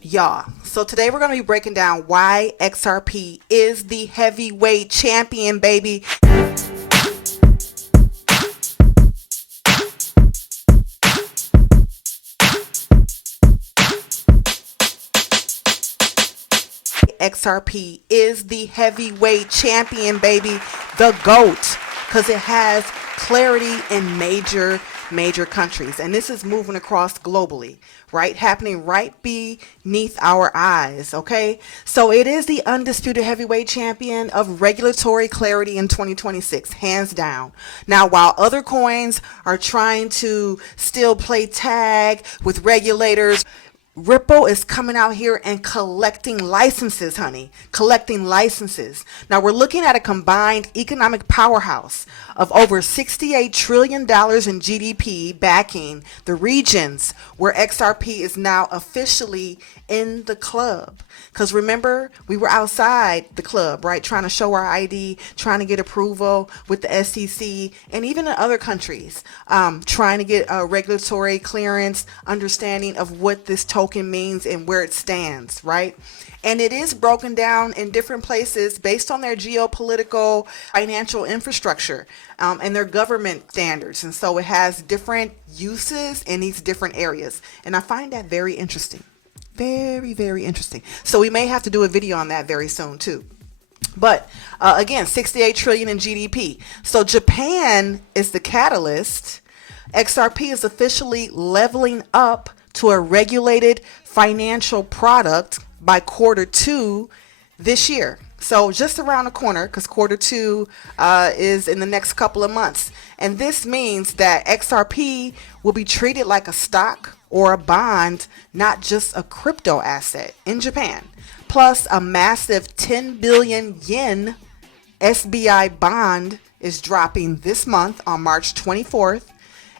Y'all, so today we're going to be breaking down why XRP is the heavyweight champion, baby. XRP is the heavyweight champion, baby, the GOAT, because it has clarity in major countries, and this is moving across globally, right? Happening right beneath our eyes. Okay, so it is the undisputed heavyweight champion of regulatory clarity in 2026, hands down. Now, while other coins are trying to still play tag with regulators, Ripple is coming out here and collecting licenses, honey. Collecting licenses. Now we're looking at a combined economic powerhouse of over $68 trillion in GDP backing the regions where XRP is now officially in the club. Because remember, we were outside the club, right? Trying to show our ID, trying to get approval with the SEC, and even in other countries, trying to get a regulatory clearance, understanding of what this token means and where it stands, right? And it is broken down in different places based on their geopolitical financial infrastructure and their government standards. And so it has different uses in these different areas. And I find that very interesting. Very interesting. So we may have to do a video on that very soon too. But again, 68 trillion in GDP. So Japan is the catalyst. XRP is officially leveling up to a regulated financial product by Q2 this year. So just around the corner, because Q2 is in the next couple of months. And this means that XRP will be treated like a stock or a bond, not just a crypto asset in Japan. Plus a massive 10 billion yen SBI bond is dropping this month on March 24th.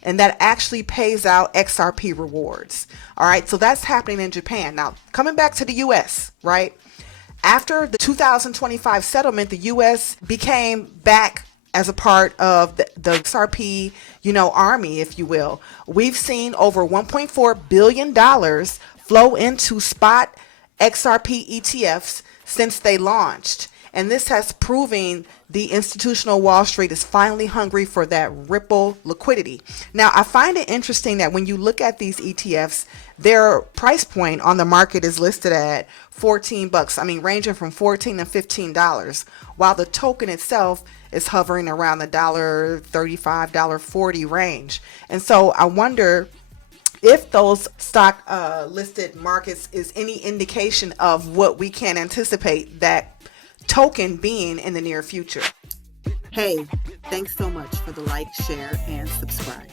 And that actually pays out XRP rewards. All right, so that's happening in Japan. Now, coming back to the US, right? After the 2025 settlement, the US became back as a part of the XRP, army, if you will. We've seen over $1.4 billion flow into spot XRP ETFs since they launched. And this has proven the institutional Wall Street is finally hungry for that Ripple liquidity. Now, I find it interesting that when you look at these ETFs, their price point on the market is listed at $14. I mean, ranging from $14 to $15, while the token itself is hovering around the $1.35, $1.40 range. And so I wonder if those stock listed markets is any indication of what we can anticipate that token being in the near future. Hey, thanks so much for the like, share, and subscribe.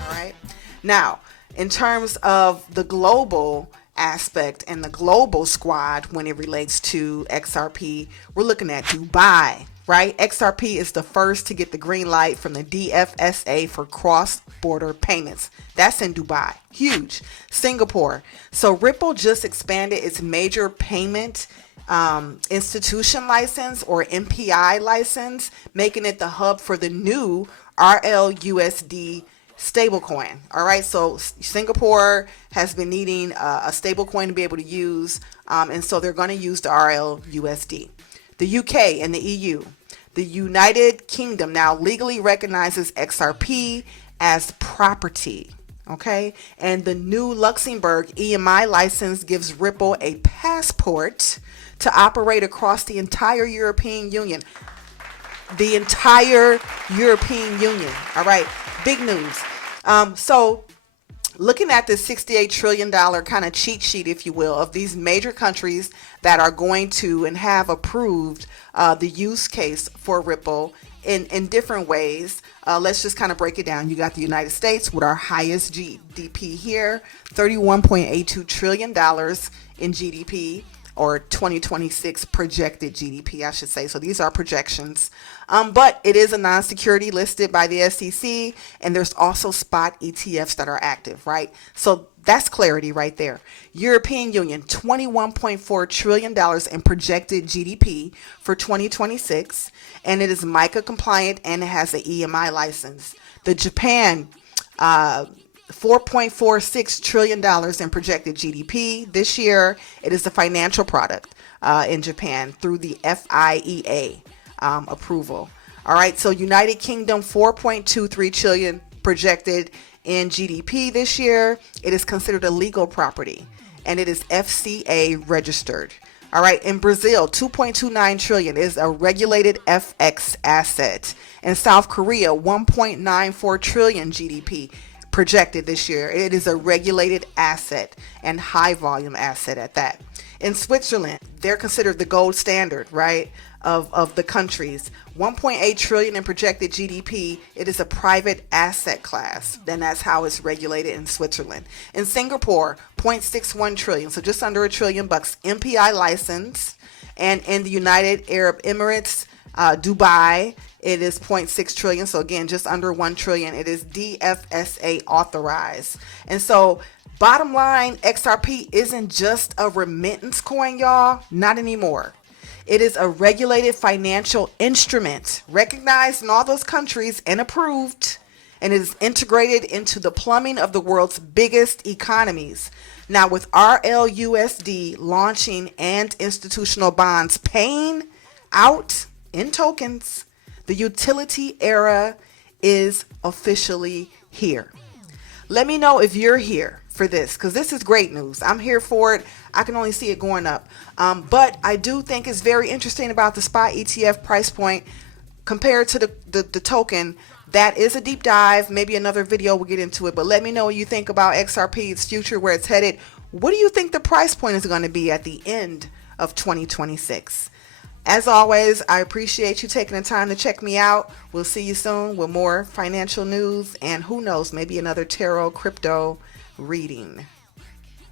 All right. Now, in terms of the global aspect and the global squad when it relates to XRP, we're looking at Dubai, right? XRP is the first to get the green light from the DFSA for cross-border payments. That's in Dubai. Huge. Singapore. So Ripple just expanded its major payment institution license, or MPI license, making it the hub for the new RLUSD stablecoin. All right, so Singapore has been needing a stablecoin to be able to use, and so they're going to use the RLUSD. The UK and the EU. The United Kingdom now legally recognizes XRP as property. Okay, and the new Luxembourg EMI license gives Ripple a passport to operate across the entire European Union. The entire European Union. All right, big news. So looking at this $68 trillion kind of cheat sheet, if you will, of these major countries that are going to and have approved the use case for Ripple in different ways. Let's just kind of break it down. You got the United States with our highest GDP here, $31.82 trillion in GDP, or 2026 projected GDP, I should say. So these are projections. But it is a non-security listed by the SEC, and there's also spot ETFs that are active, right? So that's clarity right there. European Union, $21.4 trillion in projected GDP for 2026, and it is MiCA compliant and it has an EMI license. The Japan $4.46 trillion in projected GDP this year. It is a financial product in Japan through the FIEA approval. All right, so United Kingdom, 4.23 trillion projected in GDP this year. It is considered a legal property and it is FCA registered. All right, in Brazil, 2.29 trillion is a regulated FX asset. In South Korea, 1.94 trillion GDP projected this year. It is a regulated asset and high volume asset at that. In Switzerland, they're considered the gold standard, right, of the countries. 1.8 trillion in projected GDP. It is a private asset class. Then that's how it's regulated in Switzerland. In Singapore, 0.61 trillion, so just under $1 trillion MPI license. And in the United Arab Emirates, Dubai, it is 0.6 trillion, so again just under 1 trillion. It is DFSA authorized. And so bottom line, XRP isn't just a remittance coin, y'all. Not anymore. It is a regulated financial instrument recognized in all those countries and approved, and it is integrated into the plumbing of the world's biggest economies. Now, with RLUSD launching and institutional bonds paying out in tokens, the utility era is officially here. Let me know if you're here for this, because this is great news. I'm here for it. I can only see it going up. But I do think it's very interesting about the spot ETF price point compared to the token. That is a deep dive. Maybe another video will get into it. But let me know what you think about XRP, its future, where it's headed. What do you think the price point is going to be at the end of 2026? As always, I appreciate you taking the time to check me out. We'll see you soon with more financial news and who knows, maybe another tarot crypto reading.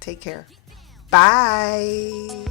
Take care. Bye.